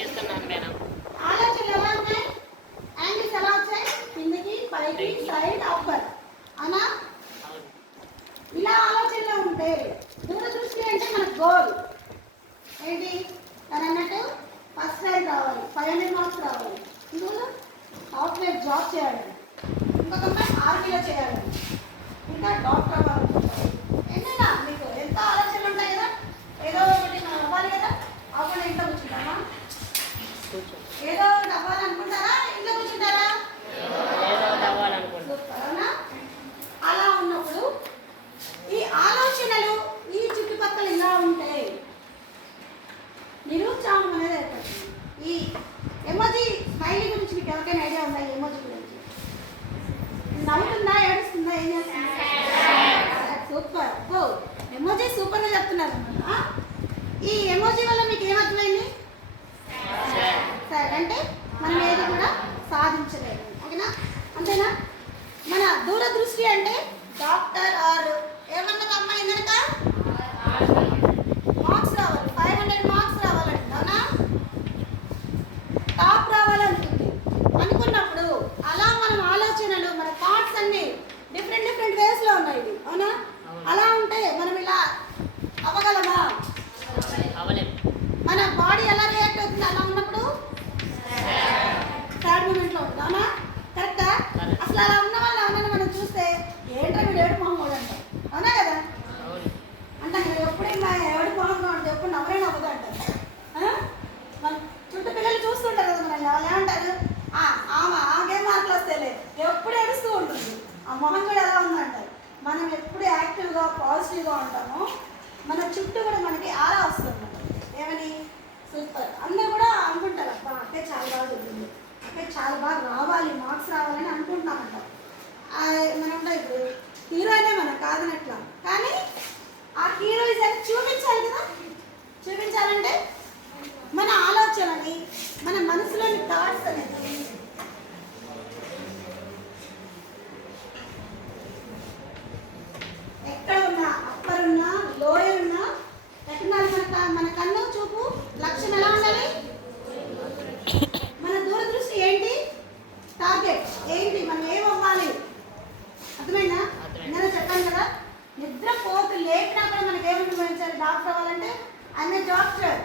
ఎక్కిస్తున్నాను madam. ఆలోచనలు ఎలా ఉన్నాయి? యాంగిల్స్ ఎలా వచ్చాయి? కిందకి, పైకి, సైడ్, అప్పర్. అనా ఇలా ఆలోచనలో ఉంటే దూరదృష్టి అంటే మన గోల్ ఏంటి? అని అన్నట్టు ఫస్ట్ ర్యాంక్ రావాలి, 500 మార్క్స్ రావాలి, ఇందులో సాఫ్ట్వేర్ జాబ్ చేయాలి, ఇంకొక అమ్మాయి ఆర్మీలో చేయాలి, ఇంకా డాక్టర్ అవ్వాలనుకుంటారు. ఎన్నైనా మీకు ఎంత ఆలోచనలు ఉంటాయి కదా, ఏదో ఒకటి మనం అవ్వాలి కదా. అవ్వకుండా ఇంట్లో కూర్చుంటామా? ఏదో ఒకటి అవ్వాలనుకుంటారా? ఇంట్లో కూర్చుంటారా? అవునా? అలా ఉన్నప్పుడు ఈ ఆలోచనలు ఈ చుట్టుపక్కల ఇలా ఉంటాయి, నిరుత్సాహం అనేది ఏర్పడుతుంది. ఈ ఎమోజీ స్మైలీ గురించి మీకు ఎవరికైనా ఐడియా ఉందా? ఈ ఎమోజీ గురించి నవ్వుతుందా, ఏడుస్తుందా, ఏం చేస్తుందా? సూపర్, ఓ ఎమోజీ సూపర్గా చెప్తున్నారు అన్నమాట. ఈ ఎమోజీ వల్ల మీకు ఏమర్థమైంది? సరే అంటే మనం ఏది కూడా సాధించలేదు, ఓకేనా? అంతేనా? మన దూరదృష్టి అంటే డాక్టర్ ఆర్ ఏమన్నది అమ్మాయి కనుక మార్క్స్ రావాలి, 500 మార్క్స్ రావాలండి, అవునా? టాప్ రావాలనుకుంది అనుకున్నప్పుడు అలా మనం ఆలోచనలు మన థాట్స్ అన్ని డిఫరెంట్ వేస్లో ఉన్నాయి, అవునా? అలా ఉంటే మనం ఇలా అవ్వగలమా? మన బాడీ ఎలా రియాక్ట్ అవుతుంది అలా ఉన్నప్పుడు? సాడ్ మూమెంట్లో ఉంటుంది, అవునా? కరెక్టా? అసలు అలా ఉన్న వాళ్ళు అవునని మనం చూస్తే ఏంటో వీడు ఏడు మొహం కూడా అంటారు, అవునా కదా? అంటాం కదా, ఎప్పుడు ఇంకా ఏడు మొహం కాదు, ఎప్పుడు నవ్వరే నవ్వదు అంటారు. మన చుట్టూ పిల్లలు చూస్తుంటారు కదా మనల్ని, వాళ్ళు ఏమంటారు? ఆమె మార్కులు వస్తేలే, ఎప్పుడు ఏడుస్తూ ఉంటుంది, ఆ మొహం కూడా ఎలా ఉందంటారు. మనం ఎప్పుడు యాక్టివ్గా పాజిటివ్గా ఉంటామో మన చుట్టూ కూడా మనకి ఆరా వస్తుంది. ఏమని? సూపర్. అందరూ కూడా అనుకుంటారు, అబ్బా అంటే చాలా బాగా చదువుతుంది, అంటే చాలా బాగా రావాలి, మార్క్స్ రావాలని అనుకుంటున్నామంట. మనం కూడా ఇప్పుడు హీరో అయినా మనం కాదనట్లా, కానీ ఆ హీరోయిజం చూపించాలి కదా. చూపించాలంటే మన ఆలోచనని, మన మనసులోని థాట్స్ అనేది ఎక్కడ ఉన్నా, అప్పర్ ఉన్నా, లోయర్ ఉన్నా, ఎక్కడ మన కన్ను చూపు లక్ష్యం ఎలా ఉండాలి? మన దూరదృష్టి ఏంటి? టార్గెట్ ఏంటి? మనం ఏమవ్వాలి? అర్థమైందా? నేను చెప్పాను కదా, నిద్రపోతు లేపినా కూడా మనకి ఏమనుభవించాలి? డాక్టర్ అవ్వాలంటే ఆయన డాక్టర్.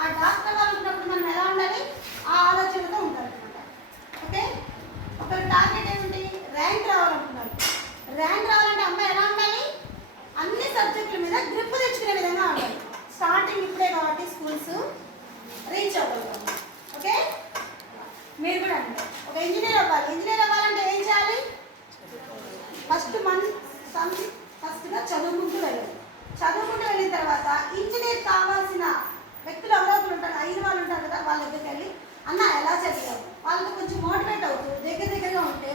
ఆ డాక్టర్ అవ్వాలనుకున్నప్పుడు మనం ఎలా ఉండాలి? ఆ ఆలోచనతో ఉండాలన్నమాట. ఓకే, ఒక టార్గెట్ ఏమిటి? ర్యాంక్ రావాలనుకున్నారు. ర్యాంక్ రావాలంటే అమ్మాయి ఎలా ఉండాలి? అన్ని సబ్జెక్టుల మీద గ్రిప్ తెచ్చుకునే విధంగా ఉండాలి. స్టార్టింగ్ ఇప్పుడే కాబట్టి స్కూల్స్ రీచ్ అవ్వగలుగుతాం. ఓకే, మీరు కూడా అంటే ఒక ఇంజనీర్ అవ్వాలి. ఇంజనీర్ అవ్వాలంటే ఏం చేయాలి? ఫస్ట్గా చదువుకుంటూ వెళ్ళాలి. చదువుకుంటూ వెళ్ళిన తర్వాత ఇంజనీర్ కావాల్సిన వ్యక్తులు ఎవరో ఉంటారు, అయిన వాళ్ళు ఉంటారు కదా, వాళ్ళ దగ్గరికి వెళ్ళి అన్న ఎలా చదివారు, వాళ్ళతో కొంచెం మోటివేట్ అవుతూ దగ్గరగా ఉంటే